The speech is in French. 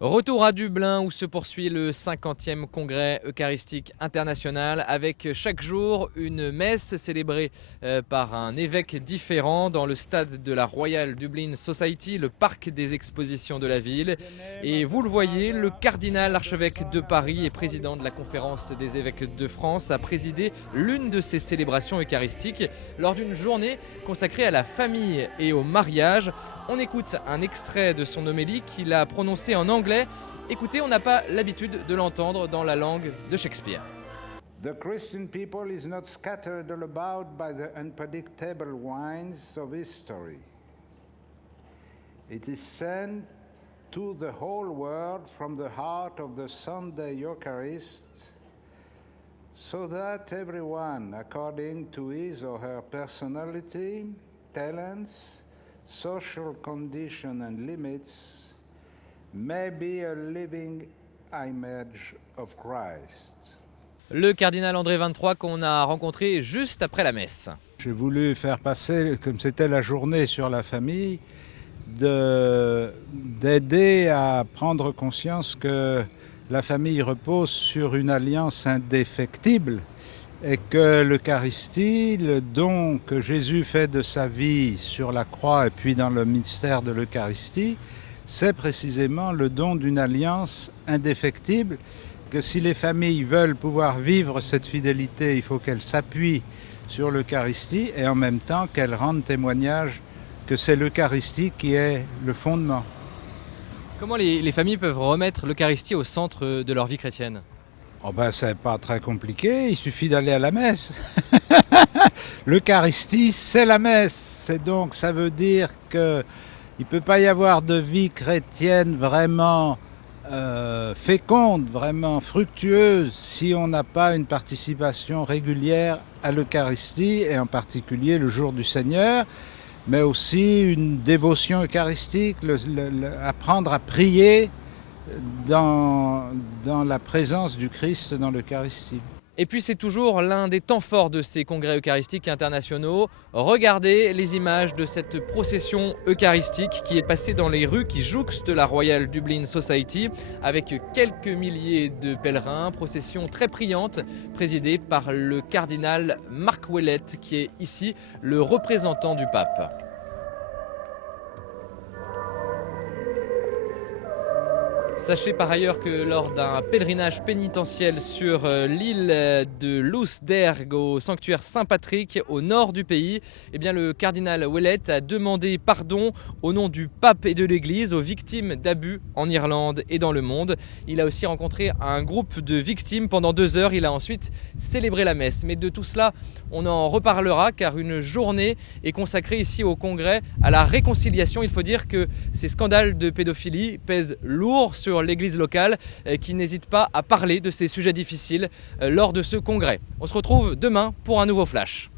Retour à Dublin où se poursuit le 50e congrès eucharistique international avec chaque jour une messe célébrée par un évêque différent dans le stade de la Royal Dublin Society, le parc des expositions de la ville. Et vous le voyez, le cardinal archevêque de Paris et président de la conférence des évêques de France a présidé l'une de ces célébrations eucharistiques lors d'une journée consacrée à la famille et au mariage. On écoute un extrait de son homélie qu'il a prononcé en anglais. Écoutez, on n'a pas l'habitude de l'entendre dans la langue de Shakespeare. The Christian people is not scattered all about by the unpredictable winds of history. It is sent to the whole world from the heart of the Sunday Eucharist, so that everyone, according to his or her personality, talents, social condition and limits, may be a living image of Christ. Le cardinal André XXIII qu'on a rencontré juste après la messe. J'ai voulu faire passer, comme c'était la journée sur la famille, d'aider à prendre conscience que la famille repose sur une alliance indéfectible et que l'Eucharistie, le don que Jésus fait de sa vie sur la croix et puis dans le mystère de l'Eucharistie, c'est précisément le don d'une alliance indéfectible, que si les familles veulent pouvoir vivre cette fidélité, il faut qu'elles s'appuient sur l'Eucharistie et en même temps qu'elles rendent témoignage que c'est l'Eucharistie qui est le fondement. Comment les familles peuvent remettre l'Eucharistie au centre de leur vie chrétienne ? Oh ben, c'est pas très compliqué, il suffit d'aller à la messe. L'Eucharistie, c'est la messe. C'est donc, ça veut dire qu'il ne peut pas y avoir de vie chrétienne vraiment féconde, vraiment fructueuse, si on n'a pas une participation régulière à l'Eucharistie, et en particulier le jour du Seigneur, mais aussi une dévotion eucharistique, apprendre à prier dans la présence du Christ dans l'Eucharistie. Et puis c'est toujours l'un des temps forts de ces congrès eucharistiques internationaux. Regardez les images de cette procession eucharistique qui est passée dans les rues qui jouxtent la Royal Dublin Society avec quelques milliers de pèlerins. Procession très priante présidée par le cardinal Mark Ouellet qui est ici le représentant du pape. Sachez par ailleurs que lors d'un pèlerinage pénitentiel sur l'île de Lousderg au sanctuaire Saint-Patrick au nord du pays, eh bien le cardinal Ouellet a demandé pardon au nom du pape et de l'église aux victimes d'abus en Irlande et dans le monde. Il a aussi rencontré un groupe de victimes pendant 2 heures. Il a ensuite célébré la messe. Mais de tout cela, on en reparlera car une journée est consacrée ici au congrès à la réconciliation. Il faut dire que ces scandales de pédophilie pèsent lourd sur l'église locale qui n'hésite pas à parler de ces sujets difficiles lors de ce congrès. On se retrouve demain pour un nouveau flash.